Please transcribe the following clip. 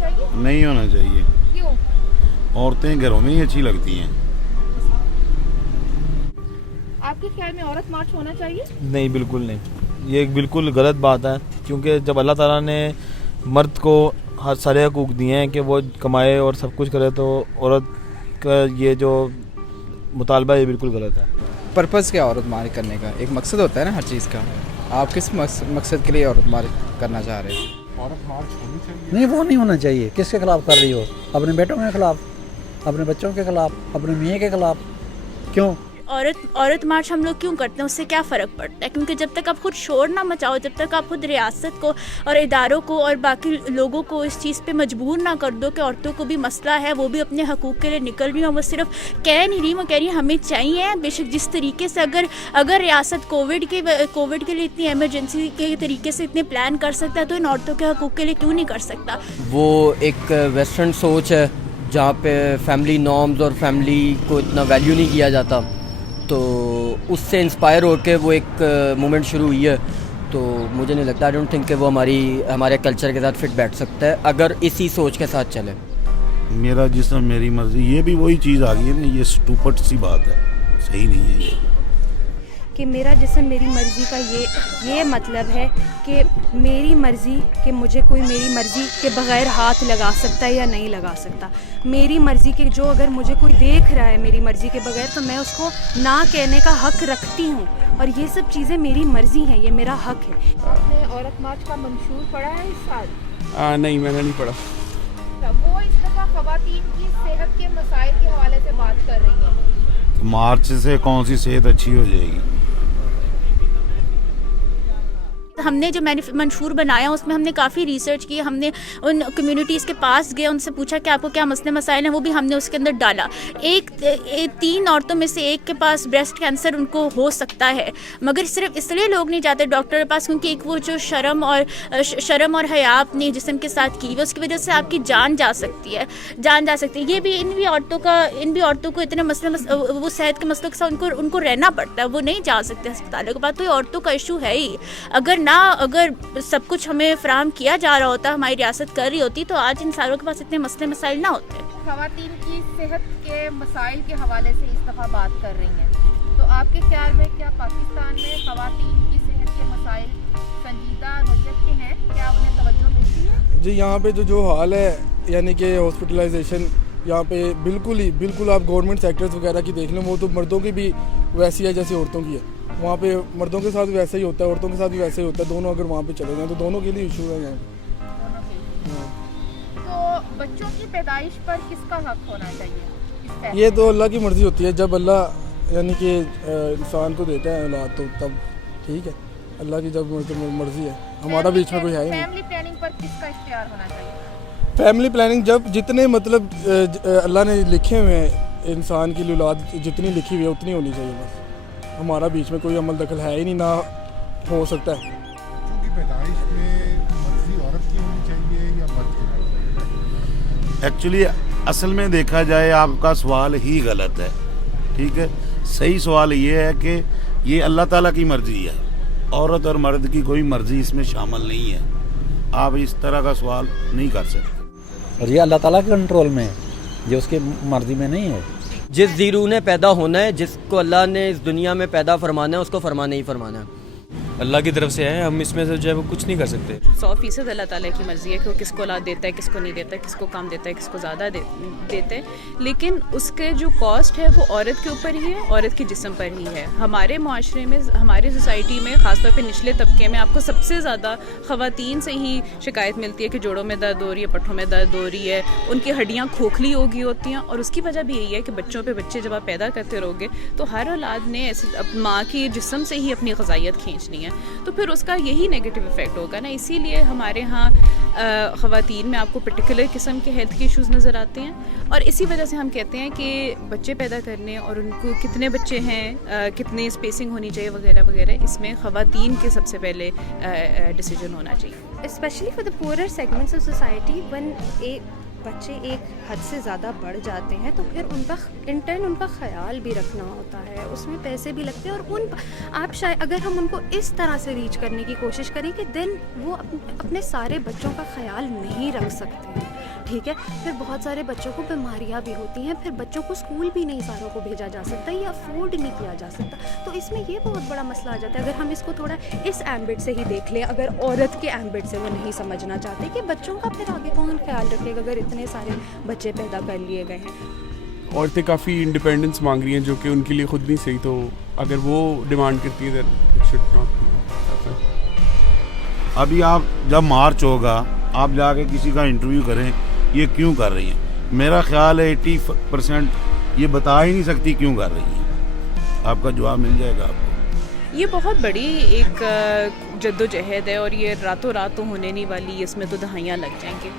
چاہیے؟ نہیں ہونا چاہیے. کیوں؟ عورتیں گھروں میں ہی اچھی لگتی ہیں. آپ کے خیال میں عورت مارچ ہونا چاہیے؟ نہیں بالکل نہیں, یہ ایک بالکل غلط بات ہے, کیونکہ جب اللہ تعالیٰ نے مرد کو ہر سارے حقوق دیے ہیں کہ وہ کمائے اور سب کچھ کرے, تو عورت کا یہ جو مطالبہ ہے یہ بالکل غلط ہے. پرپز کیا عورت مارچ کرنے کا؟ ایک مقصد ہوتا ہے نا ہر چیز کا. آپ کس مقصد کے لیے عورت مارچ کرنا چاہ رہے ہیں؟ عورت مارچ ہونی چاہیے؟ نہیں, وہ نہیں ہونا چاہیے. کس کے خلاف کر رہی ہو؟ اپنے بیٹوں کے خلاف, اپنے بچوں کے خلاف, اپنے میاں کے خلاف. کیوں عورت مارچ ہم لوگ کیوں کرتے ہیں؟ اس سے کیا فرق پڑتا ہے؟ کیونکہ جب تک آپ خود شور نہ مچاؤ, جب تک آپ خود ریاست کو اور اداروں کو اور باقی لوگوں کو اس چیز پہ مجبور نہ کر دو کہ عورتوں کو بھی مسئلہ ہے, وہ بھی اپنے حقوق کے لیے نکل رہی ہیں, وہ صرف کہہ نہیں رہی, وہ کہہ رہی ہیں ہمیں چاہیے. بے شک جس طریقے سے اگر ریاست کووڈ کے لیے اتنی ایمرجنسی کے طریقے سے اتنے پلان کر سکتا ہے, تو ان عورتوں کے حقوق کے لیے کیوں نہیں کر سکتا؟ وہ ایک ویسٹرن سوچ ہے جہاں پہ فیملی نارمز اور فیملی کو اتنا ویلیو نہیں کیا جاتا, تو اس سے انسپائر ہو کے وہ ایک مومنٹ شروع ہوئی ہے. تو مجھے نہیں لگتا, آئی ڈونٹ تھنک کہ وہ ہمارے کلچر کے ساتھ فٹ بیٹھ سکتا ہے اگر اسی سوچ کے ساتھ چلے. میرا جسم میری مرضی, یہ بھی وہی چیز آ گئی ہے نا, یہ اسٹوپٹ سی بات ہے, صحیح نہیں ہے یہ. کہ میرا جسم میری مرضی کا یہ مطلب ہے کہ میری مرضی کہ مجھے کوئی میری مرضی کے بغیر ہاتھ لگا سکتا ہے یا نہیں لگا سکتا. میری مرضی کے جو اگر مجھے کوئی دیکھ رہا ہے میری مرضی کے بغیر, تو میں اس کو نہ کہنے کا حق رکھتی ہوں, اور یہ سب چیزیں میری مرضی ہیں, یہ میرا حق ہے. آپ نے عورت مارچ کا منشور پڑھا ہے اس سال؟ نہیں, میں نے نہیں پڑھا. وہ اس دفعہ خواتین کی صحت کے مسائل کے حوالے سے بات کر رہی ہیں. مارچ سے کون سی صحت اچھی ہو جائے گی؟ ہم نے جو منشور بنایا اس میں ہم نے کافی ریسرچ کی, ہم نے ان کمیونٹیز کے پاس گئے, ان سے پوچھا کہ آپ کو کیا مسئلے مسائل ہیں, وہ بھی ہم نے اس کے اندر ڈالا. 3 عورتوں میں سے ایک کے پاس بریسٹ کینسر ان کو ہو سکتا ہے, مگر صرف اس لیے لوگ نہیں جاتے ڈاکٹر کے پاس کیونکہ ایک وہ جو شرم اور حیا اپنے جسم کے ساتھ کی ہوئی, اس کی وجہ سے آپ کی جان جا سکتی ہے. یہ بھی ان بھی عورتوں کو اتنے مسئلے وہ صحت کے مسئلوں کے ساتھ ان کو رہنا پڑتا ہے, وہ نہیں جا سکتے ہسپتالوں کے پاس. تو یہ عورتوں کا ایشو ہے ہی. اگر سب کچھ ہمیں فراہم کیا جا رہا ہوتا, ہماری ریاست کر رہی ہوتی, تو آج ان ساروں کے پاس اتنے مسئلے مسائل نہ ہوتے. خواتین کی صحت کے مسائل کے حوالے سے اس دفعہ بات کر رہی ہیں, تو آپ کے خیال میں کیا پاکستان میں خواتین کی صحت کے مسائل سنجیدہ نوعیت کے ہیں؟ کیا انہیں توجہ ملتی ہے؟ جی, یہاں پہ جو حال ہے, یعنی کہ ہاسپٹلائزیشن یہاں پہ بالکل آپ گورنمنٹ سیکٹرز وغیرہ کی دیکھ لیں, وہ تو مردوں کی بھی ویسی ہے جیسے عورتوں کی ہے. وہاں پہ مردوں کے ساتھ بھی ویسے ہی ہوتا ہے, عورتوں کے ساتھ بھی ویسے ہی ہوتا ہے. دونوں اگر وہاں پہ چلے جائیں تو دونوں کے لیے ایشو ہے یہاں. تو بچوں کی پیدائش پر کس کا حق ہونا چاہیے؟ یہ تو اللہ کی مرضی ہوتی ہے. جب اللہ یعنی کہ انسان کو دیتا ہے اولاد, تو تب ٹھیک ہے, اللہ کی جب مرضی ہے, ہمارا بیچ میں کوئی ہے ہی نہیں. فیملی پلاننگ پر کس کا اختیار ہونا چاہیے؟ فیملی پلاننگ جب جتنے مطلب اللہ نے لکھے ہوئے ہیں, انسان کی اولاد جتنی لکھی ہوئی ہے اتنی ہونی چاہیے بس. ہمارا بیچ میں کوئی عمل دخل ہے ہی نہیں, نہ ہو سکتا ہے. بچوں کی پیدائش میں مرضی عورت کی ہونی چاہیے یا مرد کی؟ ایکچولی اصل میں دیکھا جائے آپ کا سوال ہی غلط ہے. ٹھیک ہے, صحیح سوال یہ ہے کہ یہ اللہ تعالیٰ کی مرضی ہے, عورت اور مرد کی کوئی مرضی اس میں شامل نہیں ہے. آپ اس طرح کا سوال نہیں کر سکتے. اور یہ اللہ تعالیٰ کے کنٹرول میں ہے, یہ اس کی مرضی میں نہیں ہے. جس زیرو نے پیدا ہونا ہے, جس کو اللہ نے اس دنیا میں پیدا فرمانا ہے, اس کو فرمانا ہی فرمانا ہے. اللہ کی طرف سے ہے, ہم اس میں سے جو ہے وہ کچھ نہیں کر سکتے. 100% اللہ تعالیٰ کی مرضی ہے کہ وہ کس کو اولاد دیتا ہے, کس کو نہیں دیتا ہے, کس کو کم دیتا ہے, کس کو زیادہ دیتا ہے. لیکن اس کے جو کاسٹ ہے وہ عورت کے اوپر ہی ہے, عورت کے جسم پر ہی ہے. ہمارے معاشرے میں, ہماری سوسائٹی میں, خاص طور پہ نچلے طبقے میں آپ کو سب سے زیادہ خواتین سے ہی شکایت ملتی ہے کہ جوڑوں میں درد ہو رہی ہے, پٹھوں میں درد ہو رہی ہے, ان کی ہڈیاں کھوکھلی ہو گئی ہوتی ہیں. اور اس کی وجہ بھی یہی ہے کہ بچوں پہ بچے جب آپ پیدا کرتے رہو گے تو ہر اولاد نے ایسے ماں کی جسم سے ہی اپنی غذائیت کھینچنی ہے, تو پھر اس کا یہی نیگیٹو افیکٹ ہوگا نا. اسی لیے ہمارے ہاں خواتین میں آپ کو پرٹیکولر قسم کے ہیلتھ کے ایشوز نظر آتے ہیں, اور اسی وجہ سے ہم کہتے ہیں کہ بچے پیدا کرنے اور ان کو کتنے بچے ہیں, کتنی اسپیسنگ ہونی چاہیے وغیرہ وغیرہ, اس میں خواتین کے سب سے پہلے ڈیسیجن ہونا چاہیے. Especially for the poorer segments of society, one بچے ایک حد سے زیادہ بڑھ جاتے ہیں تو پھر ان کا خیال بھی رکھنا ہوتا ہے, اس میں پیسے بھی لگتے ہیں, اور آپ شاید اگر ہم ان کو اس طرح سے ریچ کرنے کی کوشش کریں کہ دین وہ اپنے سارے بچوں کا خیال نہیں رکھ سکتے. ٹھیک ہے. پھر بہت سارے بچوں کو بیماریاں بھی ہوتی ہیں, پھر بچوں کو اسکول بھی نہیں ساروں کو بھیجا جا سکتا, یہ افورڈ نہیں کیا جا سکتا. تو اس میں یہ بہت بڑا مسئلہ آ جاتا ہے. اگر ہم اس کو تھوڑا اس ایمبٹ سے ہی دیکھ لیں, اگر عورت کے ایمبٹ سے وہ نہیں سمجھنا چاہتے کہ بچوں کا پھر آگے کون خیال رکھے گا اگر اتنے سارے بچے پیدا کر لیے گئے ہیں. عورتیں کافی انڈیپینڈنس مانگ رہی ہیں جو کہ ان کے لیے خود نہیں صحیح, تو اگر وہ ڈیمانڈ کرتی ہیں ابھی آپ جب مارچ ہوگا آپ جا کے کسی کا انٹرویو کریں یہ کیوں کر رہی ہیں, میرا خیال ہے 80% یہ بتا ہی نہیں سکتی کیوں کر رہی ہیں. آپ کا جواب مل جائے گا آپ کو. یہ بہت بڑی ایک جد و جہد ہے اور یہ راتوں رات تو ہونے نہیں والی, اس میں تو دہائیاں لگ جائیں گے.